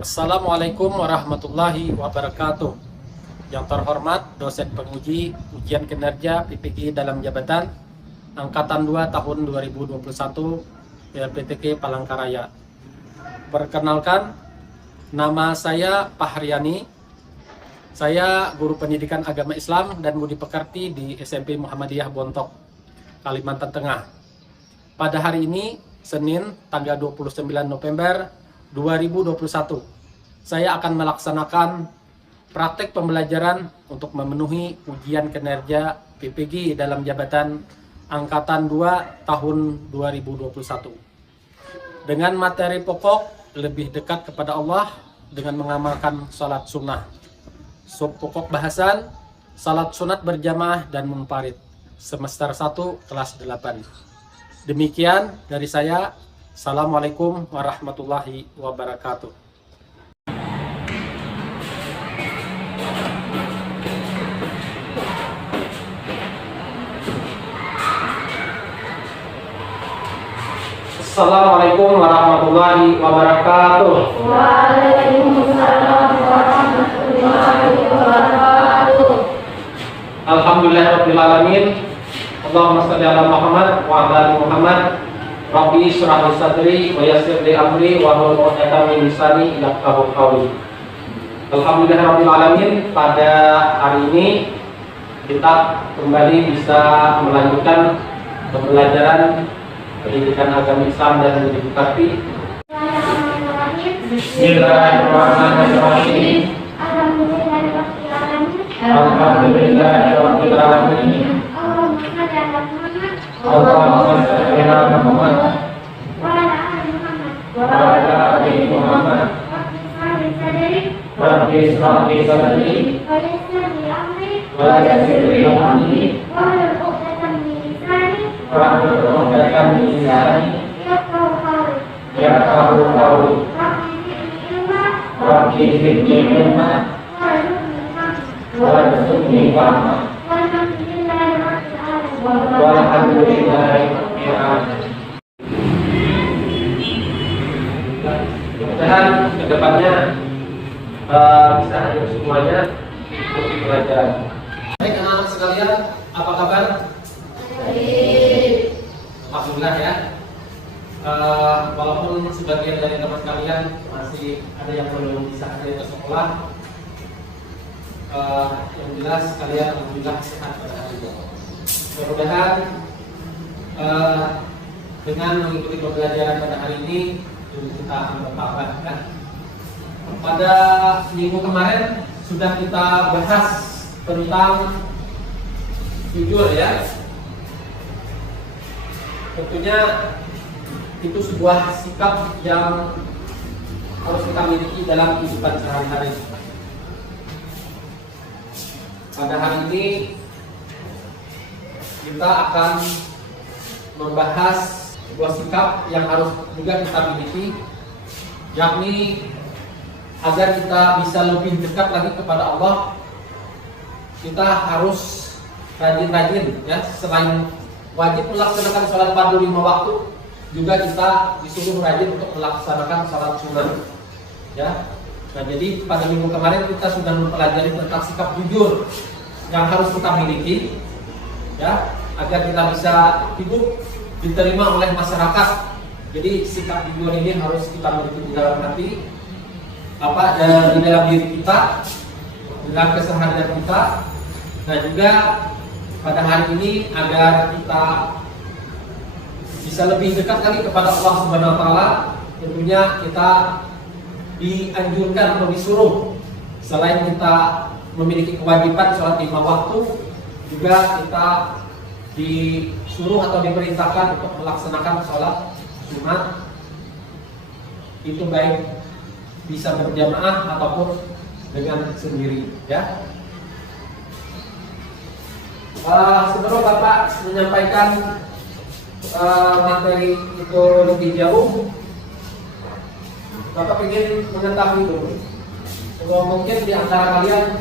Assalamualaikum warahmatullahi wabarakatuh. Yang terhormat dosen penguji ujian kinerja PPG dalam jabatan Angkatan 2 tahun 2021 LPTK Palangkaraya. Perkenalkan, nama saya Pahriani. Saya guru pendidikan agama Islam dan budi pekerti di SMP Muhammadiyah Bontok, Kalimantan Tengah. Pada hari ini, Senin, tanggal 29 November 2021, saya akan melaksanakan praktek pembelajaran untuk memenuhi ujian kinerja PPG dalam jabatan Angkatan 2 tahun 2021. Dengan materi pokok lebih dekat kepada Allah dengan mengamalkan salat sunnah. Sub pokok bahasan salat sunat berjamaah dan munfarid. Semester 1 kelas 8. Demikian dari saya. Assalamualaikum warahmatullahi wabarakatuh. Assalamualaikum warahmatullahi wabarakatuh. Waalaikumsalam warahmatullahi wabarakatuh. Alhamdulillahirabbil alamin. Allahumma shalli ala Muhammad wa ala ali Muhammad. Rabbi shrah li sadri wa yassir li amri wa hlul 'uqdatam min lisani yafqahu qawli. Alhamdulillahirabbil alamin. Pada hari ini kita kembali bisa melanjutkan pembelajaran pendidikan agama Islam dan budi pekerti. Bismillahirrahmanirrahim. Alhamdulillahirabbil alamin. Allahumma shalli ala Muhammad wa ala ali Muhammad. Rabbi shrah li sadri wa yassir li amri wahlul 'uqdatam min lisani yafqahu qawli. Rabbi zidni ilma warzuqni fahma. Walhamdulillahirabbil alamin. Mudah-mudahan kedepannya bisa hadir semuanya untuk pelajaran. Baik anak-anak sekalian, apa kabar? Baik. Alhamdulillah ya. Walaupun sebagian dari teman kalian masih ada yang belum bisa hadir ke sekolah, yang jelas kalian alhamdulillah sehat pada hari ini. Mudah-mudahan dengan mengikuti pembelajaran pada hari ini kita akan bertambah kan. Pada minggu kemarin sudah kita bahas tentang jujur ya. Tentunya itu sebuah sikap yang harus kita miliki dalam kehidupan sehari-hari. Pada hari ini kita akan membahas sebuah sikap yang harus juga kita miliki, yakni agar kita bisa lebih dekat lagi kepada Allah, kita harus rajin-rajin ya. Selain wajib melaksanakan sholat fardu 5 waktu, juga kita disuruh rajin untuk melaksanakan sholat sunnah ya. Nah, jadi pada minggu kemarin kita sudah mempelajari tentang sikap jujur yang harus kita miliki ya, agar kita bisa hidup diterima oleh masyarakat. Jadi sikap jujur ini harus kita miliki di dalam hati, di dalam diri kita, dalam keseharian kita. Nah, juga pada hari ini agar kita bisa lebih dekat lagi kepada Allah Subhanahu wa taala, tentunya kita dianjurkan atau disuruh, selain kita memiliki kewajiban sholat 5 waktu, juga kita disuruh atau diperintahkan untuk melaksanakan sholat sunat, itu baik bisa berjamaah ataupun dengan sendiri ya. Sebelum Bapak menyampaikan materi itu lebih jauh, Bapak ingin mengetahui dulu, kalau mungkin di antara kalian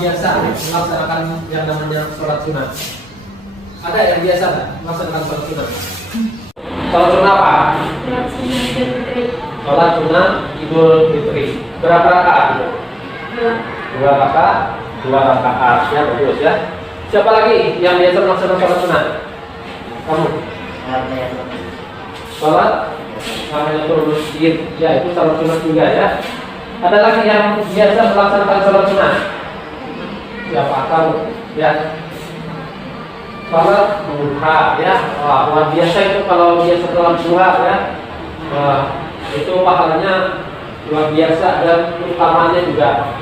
biasa melaksanakan yang namanya sholat sunat. Ada yang biasa nggak melaksanakan sholat sunat? Sholat sunat apa? sholat sunnah Idul Fitri. Berapa rakaat? 2 rakaat. 2 rakaat. Ya, bagus ya. Siapa lagi yang biasa melaksanakan sholat sunnah? Kamu? Sholat Tahiyatul Masjid. Ya, itu sholat sunnah juga ya. Ada lagi yang biasa melaksanakan sholat sunnah? Siapa kamu? Ya. Sholat duha ya. Wah, luar biasa itu kalau dia setelah duha ya. Itu pahalanya luar biasa dan utamanya juga.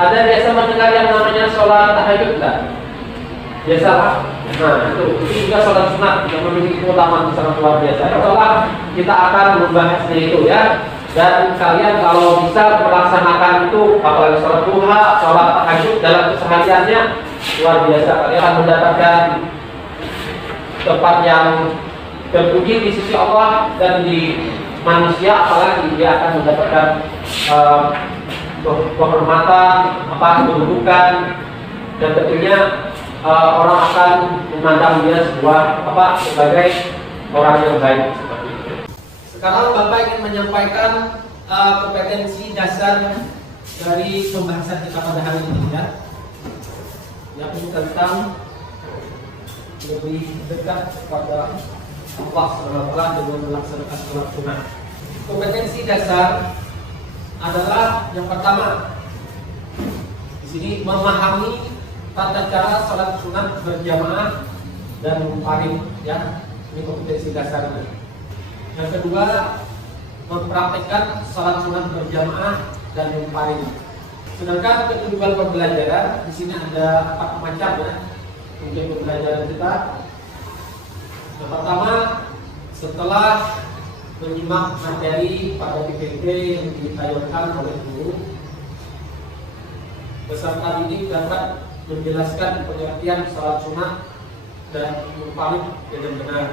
Ada biasa mendengar yang namanya sholat tahajud enggak? Biasa lah. Nah, itu juga sholat sunat yang memiliki keutamaan sangat luar biasa. Insyaallah kita akan membahasnya itu ya. Dan kalian kalau bisa melaksanakan itu, apalagi sholat duha, sholat tahajud dalam kesehariannya, luar biasa. Kalian akan mendapatkan tempat yang terpuji di sisi Allah dan di manusia, apalagi dia akan mendapatkan kehormatan, kedudukan, dan tentunya orang akan memandang dia sebagai orang yang baik. Sekarang Bapak ingin menyampaikan kompetensi dasar dari pembahasan kita pada hari ini ya, yakni tentang lebih dekat kepada Allah SWT dengan melaksanakan sholat sunnah. Kompetensi dasar adalah yang pertama, di sini memahami tata cara sholat sunat berjamaah dan munfarid ya, ini kompetensi dasarnya. Yang kedua, mempraktekkan sholat sunat berjamaah dan munfarid. Sedangkan kedudukan pembelajaran di sini ada 4 macam ya untuk pembelajaran kita. Yang pertama, setelah menyimak materi pada PPT yang ditayangkan oleh guru, peserta didik dapat menjelaskan pengertian sholat sunat dan munfarid dengan benar.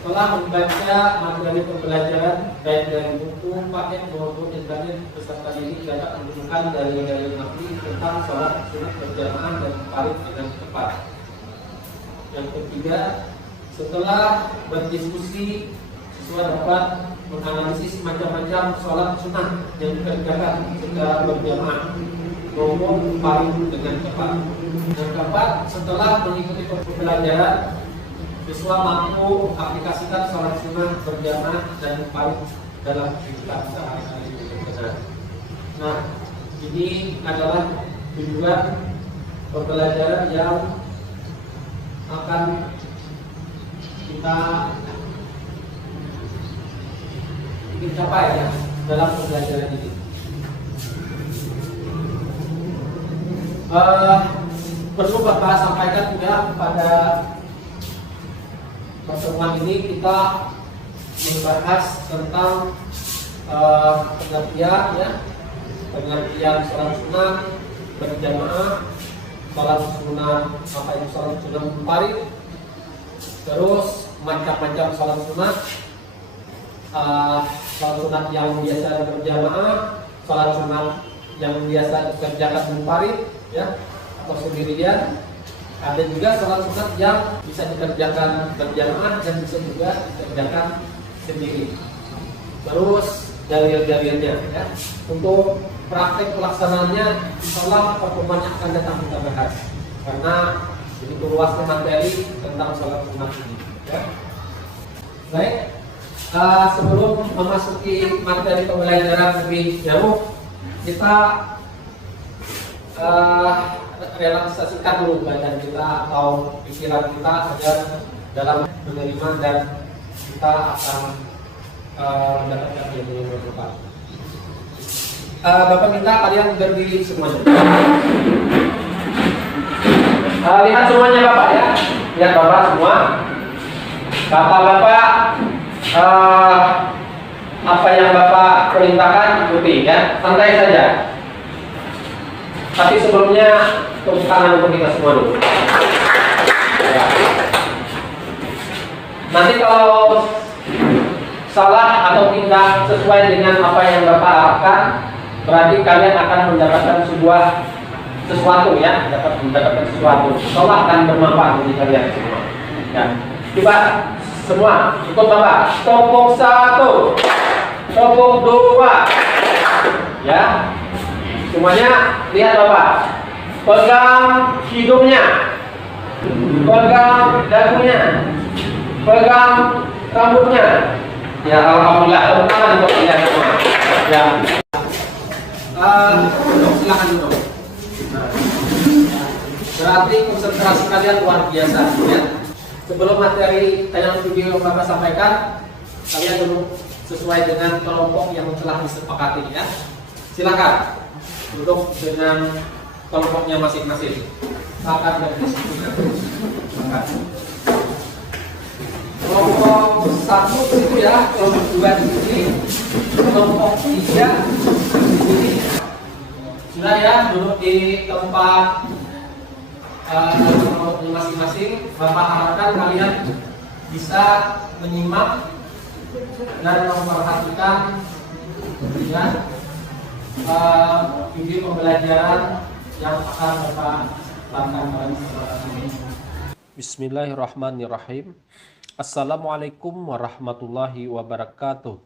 Setelah membaca materi pembelajaran baik dari buku, paket maupun internet, peserta didik dapat menemukan dalil-dalil nafsi tentang sholat sunat berjamaah dan munfarid dengan tepat. Yang ketiga, setelah berdiskusi, siswa dapat menganalisis macam-macam sholat sunnah yang dikerjakan secara berjamaah maupun munfarid dengan tepat. Yang keempat, setelah mengikuti pembelajaran, siswa mampu aplikasikan sholat sunnah berjamaah dan munfarid dalam kehidupan sehari-hari. Nah, ini adalah tujuan pembelajaran yang akan kita ingin capai ya dalam pembelajaran ini. Perlu Bapak sampaikan juga pada pertemuan ini kita membahas tentang pengertian ya, pengertian sholat sunnah berjamaah, sholat sunnah apa yang sholat sunnah munfarid, terus macam-macam sholat sunnah, sholat sunnah yang biasa berjamaah, sholat sunnah yang biasa dikerjakan munfarid ya atau sendirian. Ada juga sholat sunnah yang bisa dikerjakan berjamaah dan bisa juga dikerjakan sendiri. Terus dalil-dalilnya ya. Untuk praktek pelaksanaannya, insyaallah pertemuan akan datang kita bahas karena begitu luasnya materi tentang sholat sunnah ini. Ya. Baik, sebelum memasuki materi pembelajaran lebih jauh, kita relaksasikan dulu badan kita atau pikiran kita agar dalam menerima dan kita akan mendapatkan yang bermanfaat. Bapak minta kalian berdiri semuanya. Lihat semuanya Bapak ya. Lihat Bapak semua. Bapak-bapak apa yang Bapak perintahkan ikuti ya. Santai saja. Tapi sebelumnya tepuk tangan untuk kita semua dulu. Ya. Nanti kalau salah atau tidak sesuai dengan apa yang Bapak harapkan, berarti kalian akan mendapatkan sesuatu ya, mendapatkan sesuatu. Insyaallah akan bermanfaat bagi kalian semua. Ya. Coba Semua ikut Bapak. Topuk 1, topuk 2. Ya. Semuanya lihat Bapak. Pegang hidungnya. Pegang dagunya. Pegang rambutnya. Ya, alhamdulillah. Tepuk tangan untuk kalian semua. Ya. Duduk, silakan duduk. Berarti konsentrasi kalian luar biasa, ya. Sebelum materi yang video Bapak sampaikan, kalian duduk sesuai dengan kelompok yang telah disepakati, ya. Silakan duduk dengan kelompoknya masing-masing. Silakan dari situ. Kelompok 1 itu ya, kelompok 2 di sini, kelompok 3 di sini. Sudah ya, duduk di tempat kelompoknya masing-masing. Bapak harapkan kalian bisa menyimak dan memperhatikan ya video pembelajaran yang akan Bapak lakukan pada kesempatan ini. Bismillahirrahmanirrahim. Assalamualaikum warahmatullahi wabarakatuh.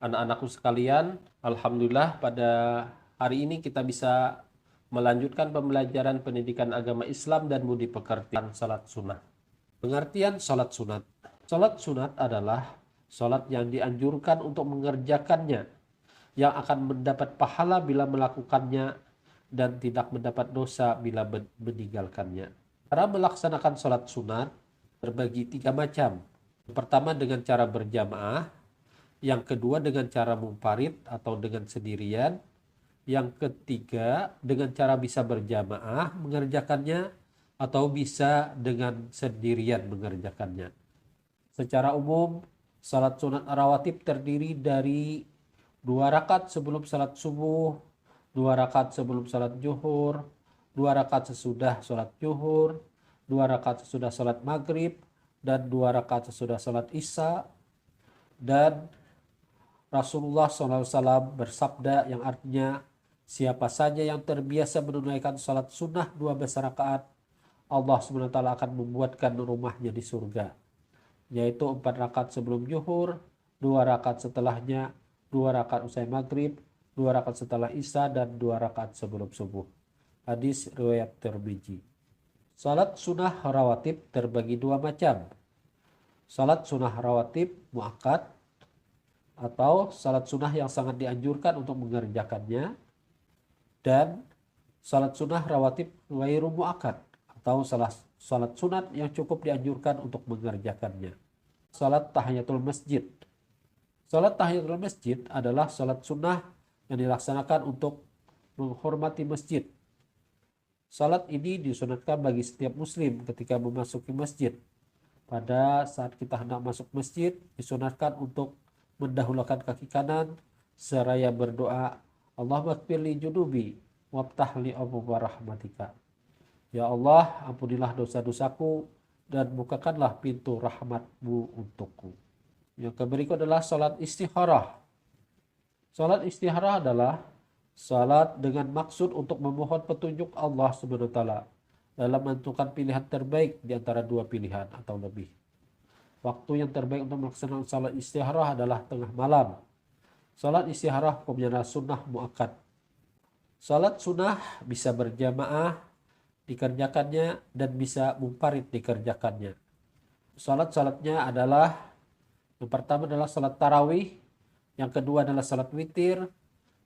Anak-anakku sekalian, alhamdulillah pada hari ini kita bisa melanjutkan pembelajaran pendidikan agama Islam dan budi pekerti salat sunnah. Pengertian salat sunat. Salat sunat adalah salat yang dianjurkan untuk mengerjakannya, yang akan mendapat pahala bila melakukannya dan tidak mendapat dosa bila meninggalkannya. Cara melaksanakan salat sunat terbagi 3 macam. Yang pertama dengan cara berjamaah, yang kedua dengan cara munfarid atau dengan sendirian, yang ketiga dengan cara bisa berjamaah mengerjakannya atau bisa dengan sendirian mengerjakannya. Secara umum, salat sunat rawatib terdiri dari 2 rakaat sebelum salat subuh, 2 rakaat sebelum salat zuhur, 2 rakaat sesudah salat zuhur, 2 rakaat sesudah salat maghrib, dan 2 rakaat sesudah salat isya. Dan Rasulullah SAW bersabda yang artinya, siapa saja yang terbiasa menunaikan salat sunnah 12 rakaat, Allah SWT akan membuatkan rumahnya di surga, yaitu 4 rakaat sebelum zuhur, 2 rakaat setelahnya, 2 rakaat usai maghrib, 2 rakaat setelah isya, dan 2 rakaat sebelum subuh. Hadis riwayat Tirmidzi. Salat sunnah rawatib terbagi 2 macam. Salat sunnah rawatib muakkad atau salat sunnah yang sangat dianjurkan untuk mengerjakannya, dan salat sunnah rawatib ghairu muakkad atau salat sunat yang cukup dianjurkan untuk mengerjakannya. Salat tahiyatul masjid. Salat tahiyatul masjid adalah salat sunnah yang dilaksanakan untuk menghormati masjid. Salat ini disunatkan bagi setiap muslim ketika memasuki masjid. Pada saat kita hendak masuk masjid, disunatkan untuk mendahulukan kaki kanan seraya berdoa, Allahumma ighfirli junubi wabtah li abwaaba rahmatika. Ya Allah, ampunilah dosa-dosaku dan bukakanlah pintu rahmatmu untukku. Yang berikut adalah salat istikharah. Salat istikharah adalah salat dengan maksud untuk memohon petunjuk Allah SWT dalam menentukan pilihan terbaik di antara 2 pilihan atau lebih. Waktu yang terbaik untuk melaksanakan salat istikharah adalah tengah malam. Salat istikharah hukumnya adalah sunnah muakkad. Salat sunnah bisa berjamaah dikerjakannya dan bisa munfarid dikerjakannya. Salat-salatnya adalah, yang pertama adalah salat tarawih, yang kedua adalah salat witir,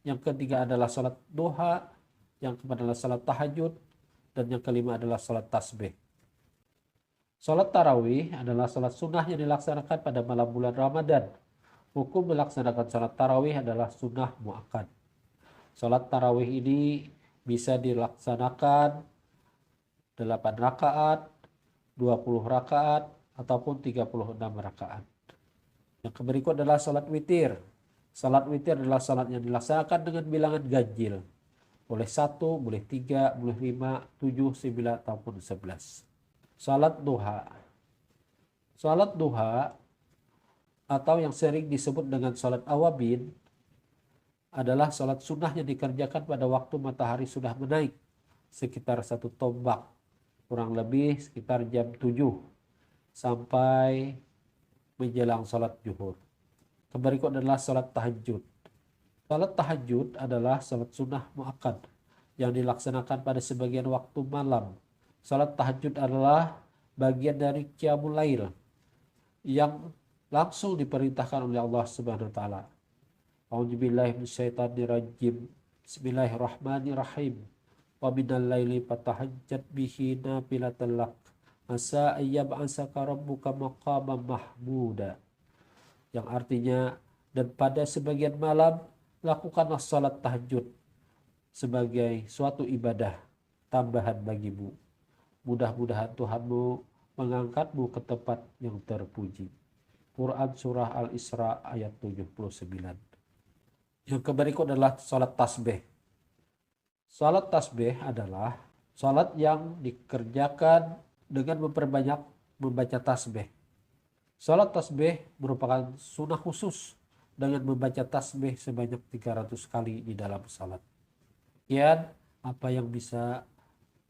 yang ketiga adalah salat duha, yang keempat adalah salat tahajud, dan yang kelima adalah salat tasbih. Salat tarawih adalah salat sunnah yang dilaksanakan pada malam bulan Ramadan. Hukum melaksanakan salat tarawih adalah sunnah muakkad. Salat tarawih ini bisa dilaksanakan 8 rakaat, 20 rakaat, ataupun 36 rakaat. Yang berikut adalah salat witir. Salat witir adalah salat yang dilaksanakan dengan bilangan ganjil. Boleh 1, boleh 3, boleh 5, 7, 9, ataupun 11. Salat duha. Salat duha atau yang sering disebut dengan salat awabin adalah salat sunnah yang dikerjakan pada waktu matahari sudah menaik sekitar 1 tombak, kurang lebih sekitar jam 7 sampai menjelang salat zuhur. Berikut adalah salat tahajud. Salat tahajud adalah salat sunnah muakkad yang dilaksanakan pada sebagian waktu malam. Salat tahajud adalah bagian dari qiyamul lail yang langsung diperintahkan oleh Allah Subhanahu wa taala. A'udzubillahi minasyaitonirrajim. Bismillahirrahmanirrahim. Wa minal laili fatahajjat bihi nafilatan lak. Asa ayyab'asaka rabbuka maqaman mahmuda. Yang artinya, dan pada sebagian malam lakukanlah salat tahajud sebagai suatu ibadah tambahan bagimu. Mudah-mudahan Tuhanmu mengangkatmu ke tempat yang terpuji. Quran Surah Al-Isra ayat 79. Yang berikut adalah salat tasbih. Salat tasbih adalah salat yang dikerjakan dengan memperbanyak membaca tasbih. Salat tasbih merupakan sunnah khusus dengan membaca tasbih sebanyak 300 kali di dalam salat. Sekian apa yang bisa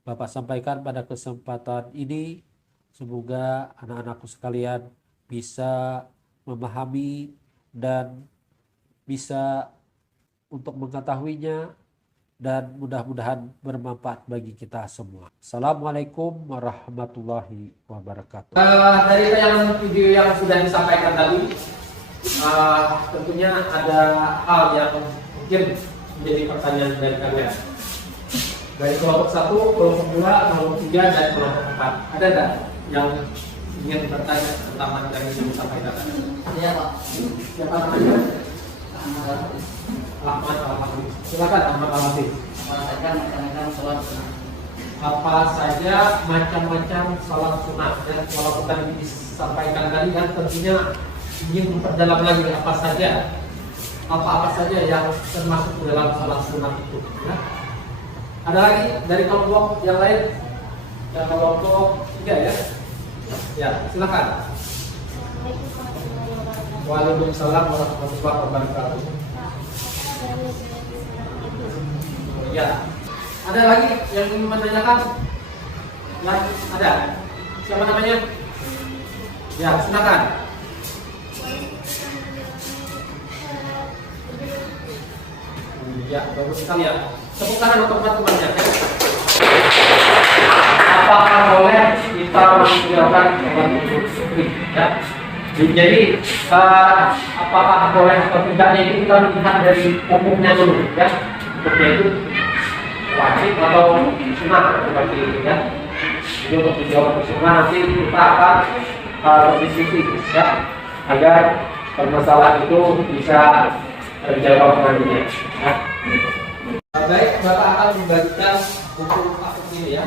Bapak sampaikan pada kesempatan ini. Semoga anak-anakku sekalian bisa memahami dan bisa untuk mengetahuinya, dan mudah-mudahan bermanfaat bagi kita semua. Assalamualaikum warahmatullahi wabarakatuh. Dari tayangan video yang sudah disampaikan tadi, tentunya ada hal yang mungkin menjadi pertanyaan dari kalian. Dari kelompok 1, kelompok 2, kelompok 3, dan kelompok 4. Ada nggak yang ingin bertanya tentang materi yang disampaikan tadi? Iya, Pak. Siapa namanya? Ahmad Al-Hafiz. Silakan Ahmad Al-Hafiz. Macam-macam sholat sunnah. Apa saja macam-macam salat sunnah, dan kalau tadi disampaikan tadi kan tentunya ingin memperdalam lagi apa saja yang termasuk dalam salat sunnah itu. Ya. Ada lagi dari kelompok yang lain? Ya, kelompok 3 ya. Ya, silakan. Waalaikumsalam warahmatullahi wabarakatuh. Ya, ada lagi yang ingin menanyakan? Ya, ada. Siapa namanya? Ya, silakan. Ya, bagus sekali ya. Tepuk tangan untuk teman-temannya. Apakah boleh kita meninggalkan sholat idul fitri? Ya. Jadi apakah boleh atau tidaknya itu kita lihat dari hukumnya dulu, ya. Hukumnya itu wajib atau sunnah seperti itu, ya. Jadi untuk dijawab sunnah nanti kita akan berdiskusi, ya, agar permasalahan itu bisa terjawab nantinya. Ya. Baik, Bapak akan membagikan buku akut ini ya.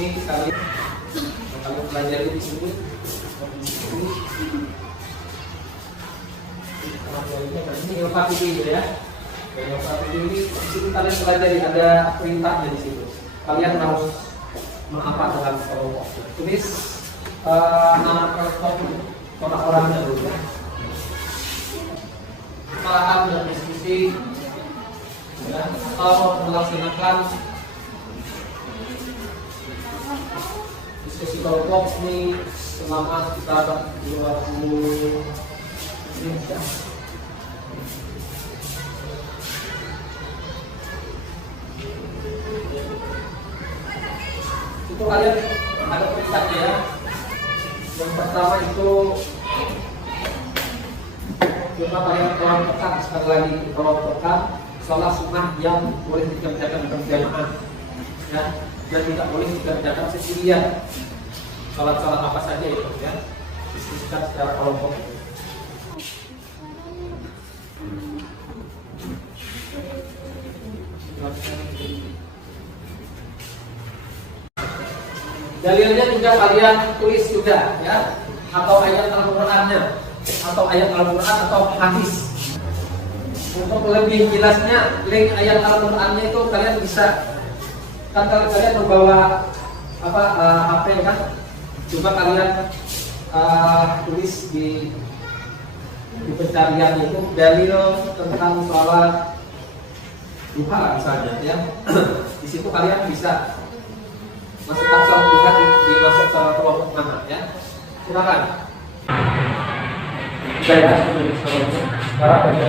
Ini kalian pelajari di sini. Ini ilmu ini ya. Ilmu ini di sini kalian pelajari, ada perintahnya di situ. Kalian harus menghafal dalam kelompok. Tulis nama kelompok orang-orangnya dulu ya. Kita akan berdiskusi ya, atau melaksanakan diskusi kelompok ini selama sekitar 20 menit ya. Itu kalian ada perintahnya ya. Yang pertama itu coba kalian kelompokkan sekali lagi, kelompokkan sholat sunnah yang boleh dikerjakan berjamaah ya, dan tidak boleh dikerjakan sendirian. Sholat-sholat apa saja itu ya, disebutkan secara kelompok. Dalilnya juga kalian tulis juga ya, atau ayat Al-Qur'annya, atau ayat Al-Qur'an atau hadis. Untuk lebih jelasnya link ayat Al-Qur'annya itu kalian bisa, kan kalau kalian membawa HP kan, coba kalian tulis di pencarian itu dalil tentang sholat duha misalnya ya. Di situ kalian bisa masukkan sholat duha di masuk sholat kelompok mana ya. Silakan. Saya sekarang baca.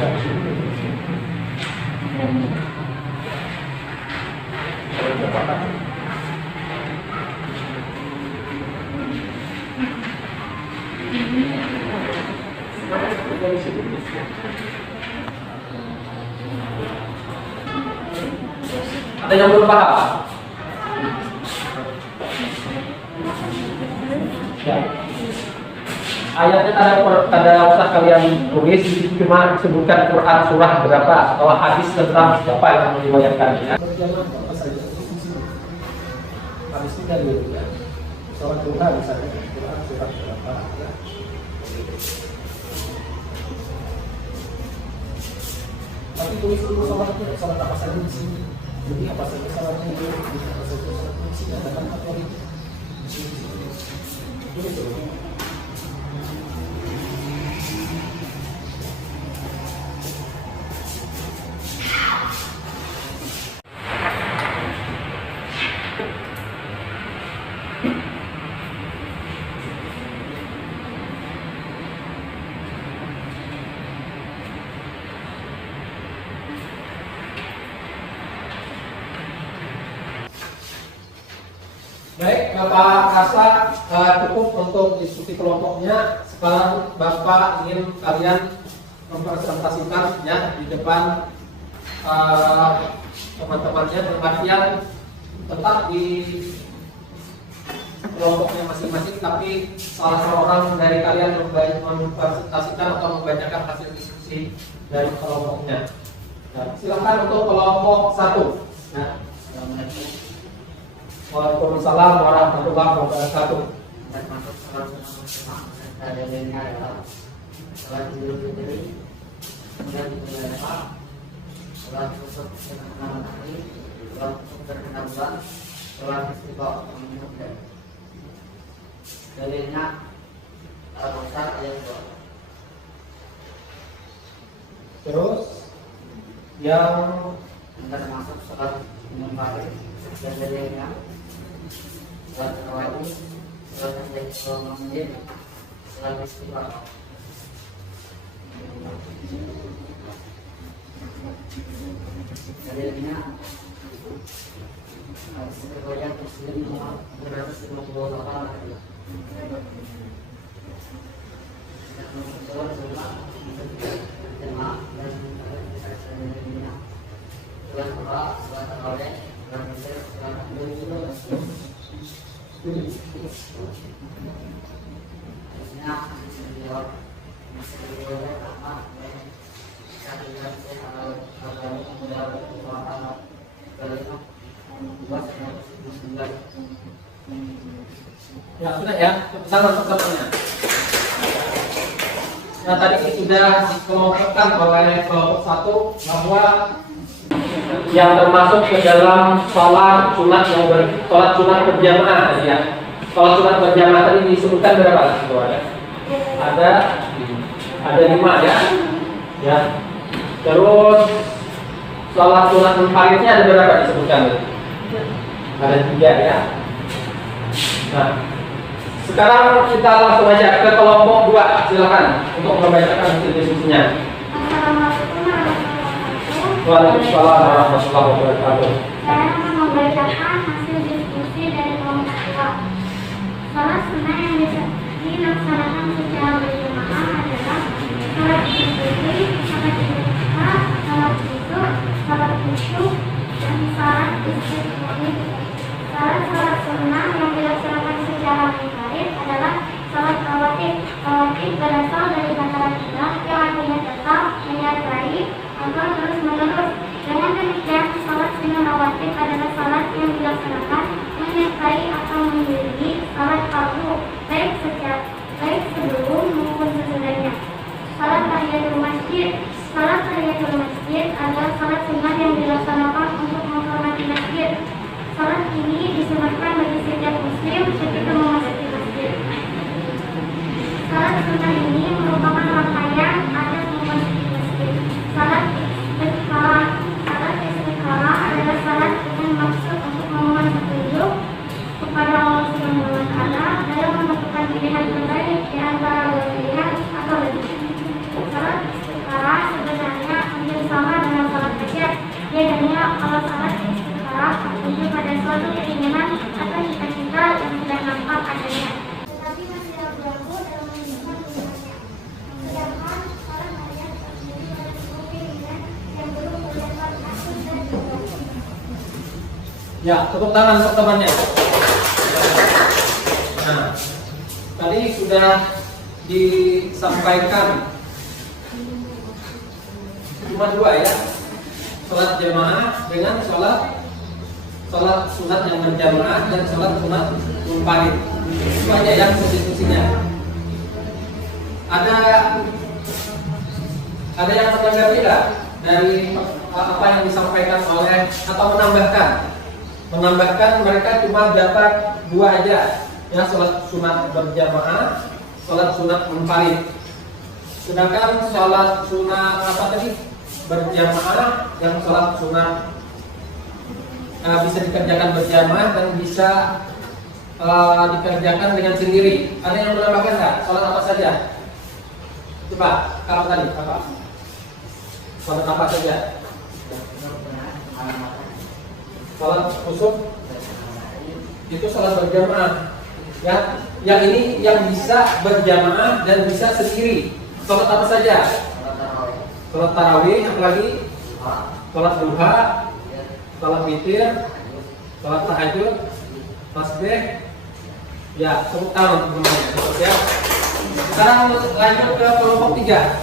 Ada yang belum paham? Ya. Ayatnya ada usah kalian tulis, cuma sebutkan Quran surah berapa atau hadis tentang siapa yang meriwayatkannya. Habis itu dari ya. Sholat duha misalnya Quran surah berapa ya. Tapi tulis dulu sholatnya, sholat apa saja di sini. Jadi apa saja sholatnya itu, apa saja sholatnya di sini ada kan atau di sini. Tulis dulu. Baik, Bapak rasa cukup untuk diskusi kelompoknya. Sekarang Bapak ingin kalian mempresentasikan ya di depan teman-temannya, berartian tetap di kelompoknya masing-masing, tapi salah seorang dari kalian mempresentasikan atau membacakan hasil diskusi dari kelompoknya. Nah, silakan untuk kelompok 1. Nah, Waalaikumsalam warahmatullahi wabarakatuh. Terus yang termasuk sholat minum pagi dan dalilnya sholat tarawih, sholat tahajud, sholat istighfar. Dalilnya riwayat Muslim 358. Ya sudah ya, jangan pertemuannya. Nah tadi sudah dikelompokkan oleh kelompok 1 bahwa yang termasuk ke dalam sholat sunat sholat sunat berjamaah ya. Sholat sunat berjamaah tadi disebutkan berapa? Ada 5 ya. Ya. Terus sholat sunat munfaridnya ada berapa disebutkan? Ada 3 ya. Nah, sekarang kita langsung aja ke kelompok 2. Silakan untuk membacakan hasil diskusinya. Waalaikumsalam warahmatullahi wabarakatuh. Saya akan membacakan hasil diskusi dari kelompok 2. Salat sunnah yang bisa dilaksanakan secara berjamaah adalah salat bersujud, salat istighfar, salat wudhu, salat khusyuk, dan salat istighfar. Salat sunnah yang dilaksanakan secara munfarid adalah salat rawatib. Rawatib berasal dari kata Latin yang artinya tetap, menyertai, atau terus menerus. Dengan demikian, salat sunnah rawatib adalah salat yang dilaksanakan menyertai atau mengiringi salat fardu, baik sebelum maupun sesudahnya. Salat tahiyatul masjid. Salat tahiyatul masjid adalah salat sunnah yang dilaksanakan untuk menghormati masjid. Salat ini disunahkan bagi setiap muslim ketika memasuki masjid. Salat sunnah ini merupakan rangkaian atas Ya, tepuk tangan untuk temannya. Nah, tadi sudah disampaikan cuma dua ya, sholat jamaah dengan sholat sunat yang berjamaah dan sholat sunat munfarid. Itu aja yang konstitusinya. Ada yang menanggapi tidak dari apa yang disampaikan oleh atau menambahkan mereka cuma dapat dua aja ya, sholat sunat berjamaah, sholat sunat munfarid. Sedangkan sholat sunat apa tadi berjamaah yang sholat sunat bisa dikerjakan berjamaah dan bisa dikerjakan dengan sendiri. Ada yang menambahkan nggak? Sholat apa saja? Coba kalau tadi apa? Sholat apa saja? Sholat khusuf itu sholat berjamaah. Ya, yang ini yang bisa berjamaah dan bisa sendiri. Sholat apa saja? Sholat tarawih, apalagi? Sholat duha, sholat witir, sholat tahajud, tasbih. Ya, tepuk tangan teman-teman. Ya. Sekarang lanjut ke kelompok 3.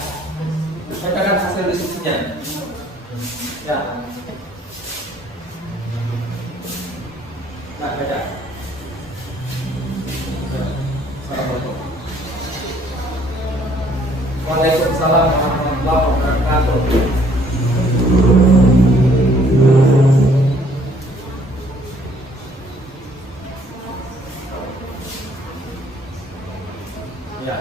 Bacakan hasil diskusinya. Ya. Nah, baca. Assalamualaikum. Waalaikumsalam warahmatullahi wabarakatuh. Ya.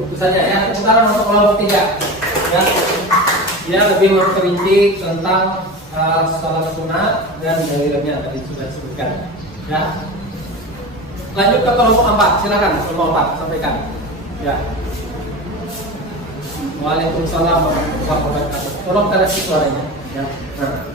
Itu saja ya, sementara untuk kelompok 3 ya, dia lebih memperinci tentang sholat sunat dan dalilnya tadi sudah disebutkan ya. Lanjut ke kelompok 4, silakan kelompok 4 sampaikan ya. Waalaikumsalam warahmatullahi wabarakatuh. Tolong koreksi suaranya ya. Nah.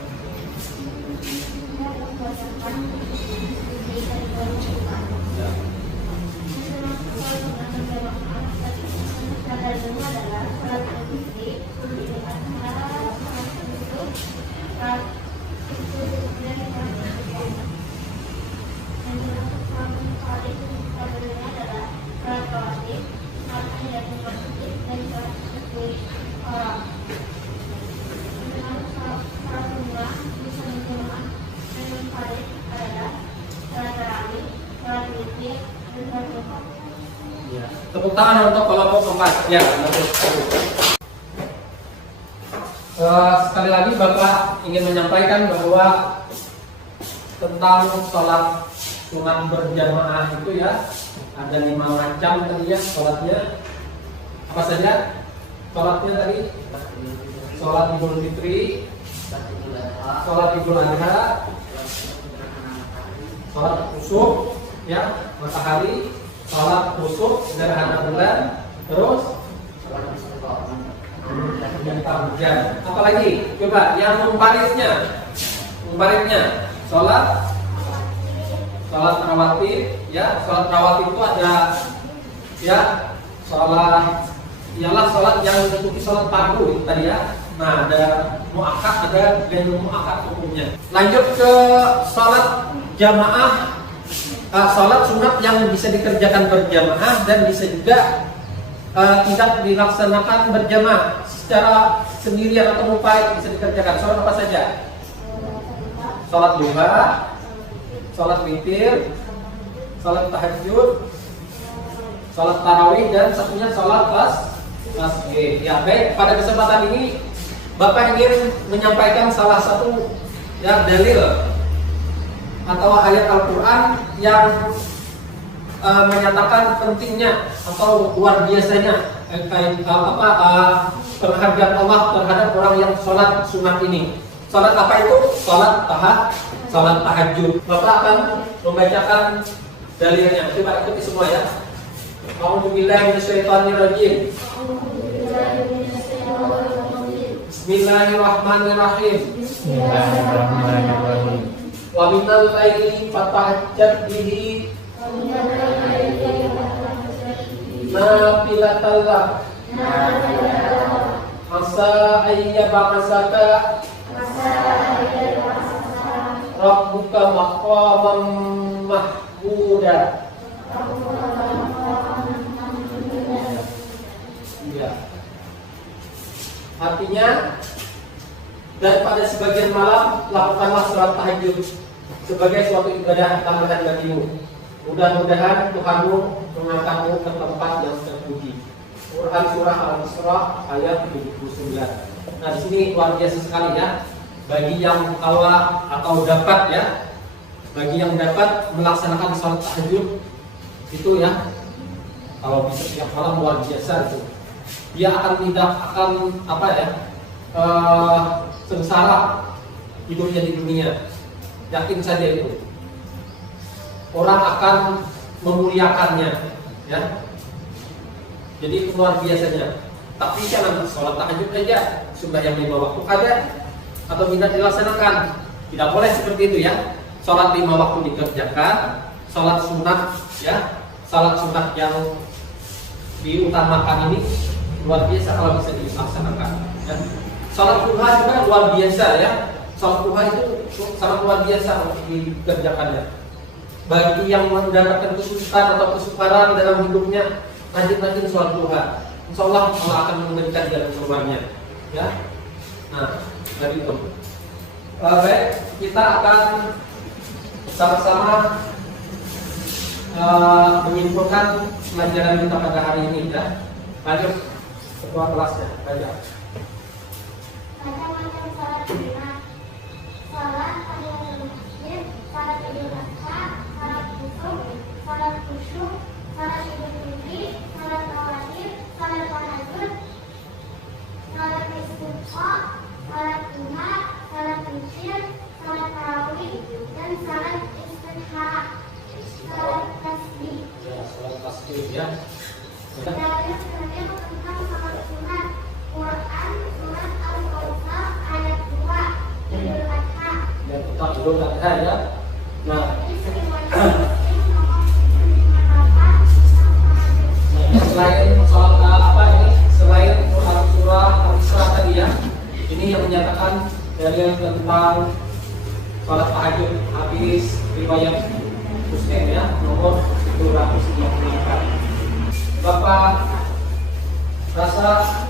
Tepuk tangan untuk kelompok 4 ya. Sekali lagi Bapak ingin menyampaikan bahwa tentang sholat sunat berjamaah itu ya, ada 5 macam tadi ya sholatnya. Apa saja sholatnya tadi? Sholat Idul Fitri, sholat Idul Adha, sholat khusuf ya matahari, sholat khusuf gerhana bulan, terus hujan. Apalagi? Coba yang munfaridnya sholat rawatib ya. Sholat rawatib itu ada ya, sholat yang mengikuti sholat fardu tadi ya. Nah, ada muakkad, ada ghairul muakkad hukumnya. Lanjut ke sholat jamaah, sholat sunat yang bisa dikerjakan berjamaah dan bisa juga tidak dilaksanakan berjamaah, secara sendirian atau munfarid bisa dikerjakan. Sholat apa saja? Sholat duha, sholat witir, sholat tahajud, sholat tarawih, dan satunya sholat tasbih. Ya, baik, pada kesempatan ini Bapak ingin menyampaikan salah satu ya dalil atau ayat Al-Quran yang menyatakan pentingnya atau luar biasanya penghargaan Allah terhadap orang yang sholat sunat ini. Sholat apa itu? Sholat tahajud. Bapak akan membacakan dalilnya. Coba ikuti semua ya. A'udzubillahi minasyaitonirrajim. Bismillahirrahmanirrahim. Wa minal laili fatahajjat bihi nafilatan lak. Asa ayyab'asaka Rabbuka maqaman mahmuda. Ya. Artinya, dan pada sebagian malam lakukanlah sholat tahajud sebagai suatu ibadah tambahan bagimu. Mudah-mudahan Tuhanmu mengangkatmu ke tempat yang terpuji. Quran surah Al-Isra ayat 79. Nah, di sini luar biasa sekali ya. Bagi yang Allah atau dapat ya, bagi yang dapat melaksanakan sholat tahajud itu ya, kalau bisa tiap malam luar biasa itu. Dia tidak akan apa ya, sengsara hidupnya di dunia. Yakin saja itu. Orang akan memuliakannya, ya. Jadi itu luar biasanya. Tapi jangan sholat tahajud aja, sembahyang 5 waktu ada atau tidak dilaksanakan. Tidak boleh seperti itu ya. Sholat 5 waktu dikerjakan, sholat sunat ya, sholat sunat yang diutamakan ini luar biasa kalau bisa dilaksanakan. Ya. Sholat duha juga luar biasa ya. Sholat duha itu sangat luar biasa untuk dikerjakannya. Bagi yang mendapatkan kesulitan atau kesukaran dalam hidupnya, rajin-rajin sholat duha. Insya Allah Allah akan memberikan jalan keluarnya. Ya. Nah, dari itu. Baik, kita akan sama-sama menyimpulkan pelajaran kita pada hari ini ya. Lanjut ketua kelasnya, baca. Macam-macam salat sunat, salat tahiyyatul masjid, salat idul adha, salat khusyuk, salat idul fitri, salat rawatib, salat tahajud, salat istisqa, salat duha, salat witir, salat tarawih, dan salat istirahat, salat tasbih. Ya, salat tasbih ya. Dalil tentang salat sunat, Quran surat Al-Kautsar ayat 2 Idul Adha. Ya, kita Idul Adha ya. Nah, selain soal apa ini? Selain surah Al-Isra tadi ya, ini yang menyatakan dalil tentang sholat tahajud hadis riwayat Muslim ya, nomor 254. Bapak rasa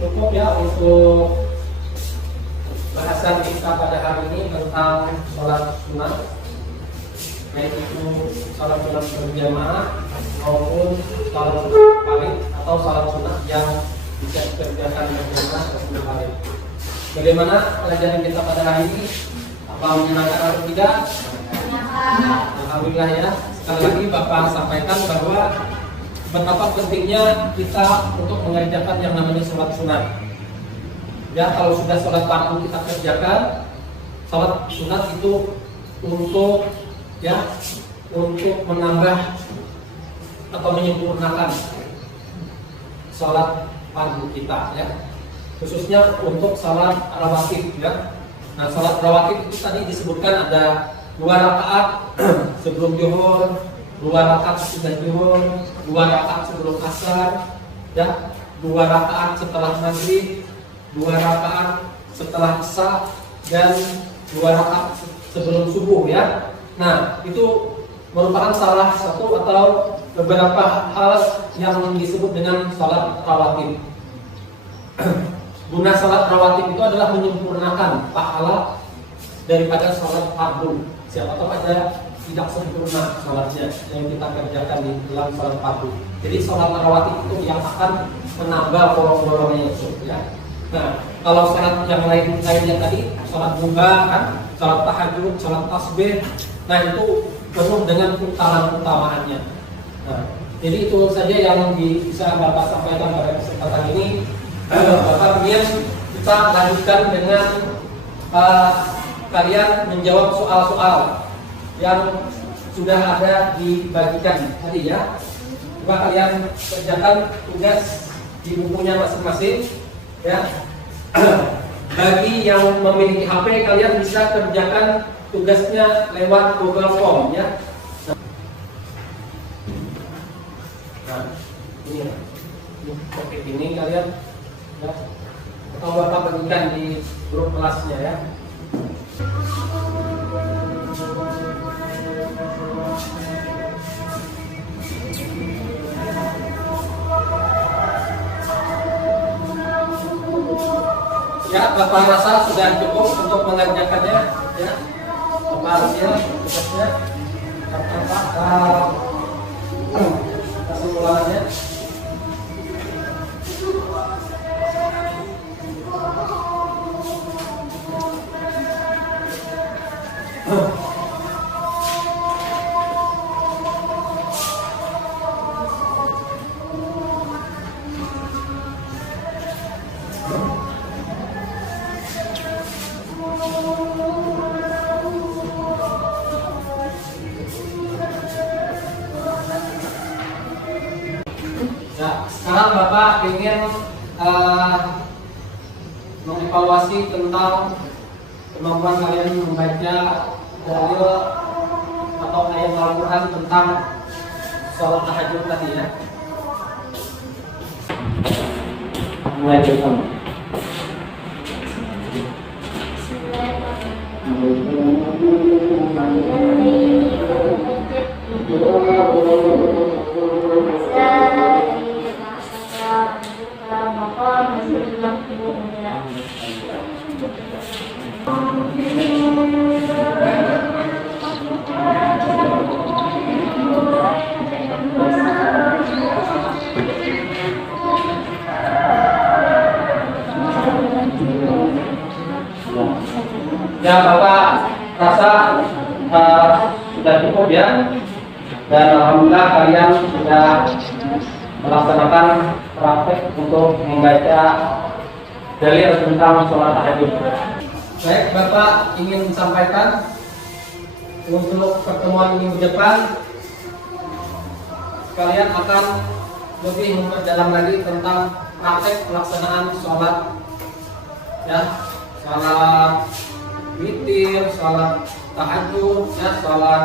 cukup ya untuk bahasan kita pada hari ini tentang sholat sunat, baik itu sholat sunat berjamaah maupun sholat sunat paling atau sholat sunat yang bisa dikerjakan berjamaah atau paling. Bagaimana pelajaran kita pada hari ini? Apa menyenangkan atau tidak? Alhamdulillah ya. Sekali lagi Bapak sampaikan bahwa betapa pentingnya kita untuk mengerjakan yang namanya sholat sunat. Ya, kalau sudah sholat fardu kita kerjakan, sholat sunat itu untuk menambah atau menyempurnakan sholat fardu kita ya. Khususnya untuk sholat rawatib ya. Nah, sholat rawatib itu tadi disebutkan ada 2 rakaat sebelum zuhur, 2 rakaat sesudah zuhur, 2 rakaat sebelum asar, ya, 2 rakaat setelah maghrib, 2 rakaat setelah isya, dan 2 rakaat sebelum subuh ya. Nah, itu merupakan salah satu atau beberapa hal yang disebut dengan salat rawatib. Guna salat rawatib itu adalah menyempurnakan pahala daripada salat fardu. Siapa tahu ada tidak sempurna sholatnya yang kita kerjakan di dalam sholat fardu. Jadi sholat rawatib itu yang akan menambah bolong-bolongnya itu ya. Nah, kalau sholat yang lainnya tadi, sholat duha kan, sholat tahajud, sholat tasbih, nah itu penuh dengan keutamaan-utamaannya. Nah, jadi itu saja yang bisa Bapak sampaikan pada kesempatan ini. Bapak ingin kita lanjutkan dengan kalian menjawab soal-soal yang sudah ada dibagikan tadi ya. Coba kalian kerjakan tugas di bukunya masing-masing ya. Bagi yang memiliki HP, kalian bisa kerjakan tugasnya lewat Google Form ya. Nah, ini ya. Oke, ini kalian ya. Atau Bapak bagikan di grup kelasnya ya. Ya, Bapak rasa sudah cukup untuk mengerjakannya ya. Bapak hasil tugasnya apa kesimpulannya. Nah, sekarang Bapak ingin mengevaluasi tentang kemampuan kalian membaca dalil atau ayat Al-Quran tentang sholat tahajud tadi ya. Mulai pertama. Ya, Bapak rasa sudah cukup ya, dan alhamdulillah kalian sudah melaksanakan praktek untuk membaca dalil tentang sholat tahajud. Baik, Bapak ingin sampaikan untuk pertemuan minggu depan kalian akan lebih memperdalam lagi tentang praktek pelaksanaan sholat ya, sholat witir, sholat tahajud, ya, sholat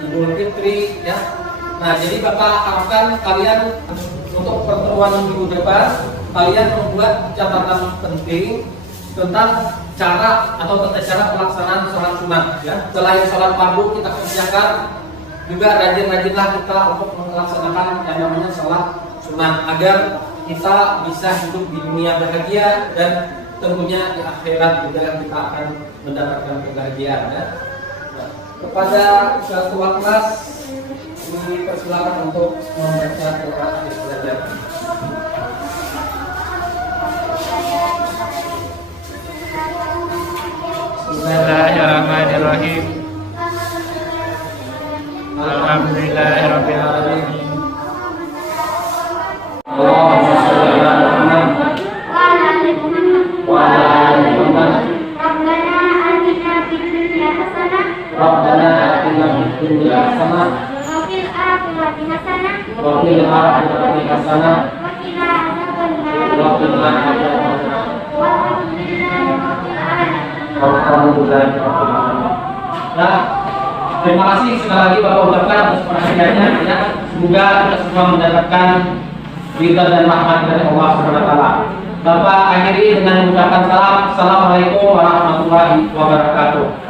Idul Fitri, ya. Nah, jadi Bapak harapkan kalian untuk pertemuan minggu depan kalian membuat catatan penting tentang cara atau tata cara pelaksanaan sholat sunat. Ya. Selain sholat fardu kita kerjakan juga rajin-rajinlah kita untuk melaksanakan yang namanya sholat sunat agar kita bisa hidup di dunia bahagia dan tentunya di akhirat juga kita akan mendapatkan kebahagiaan ya. Nah, kepada ketua kelas dipersilakan untuk membaca doa akhir belajar. Bismillahirrahmanirrahim. Alhamdulillahirabbil alamin. Allahumma shalli ala Muhammad wa ala ali Muhammad. Rabbana atina fid dunya hasanah wa fil akhirati hasanah wa qina adzabannar. Nah, terima kasih sekali lagi Bapak ucapkan atas perhatiannya ya. Semoga kita semua mendapatkan ridha dan rahmat dari Allah Subhanahu wa taala. Bapak akhiri dengan mengucapkan salam. Assalamualaikum warahmatullahi wabarakatuh.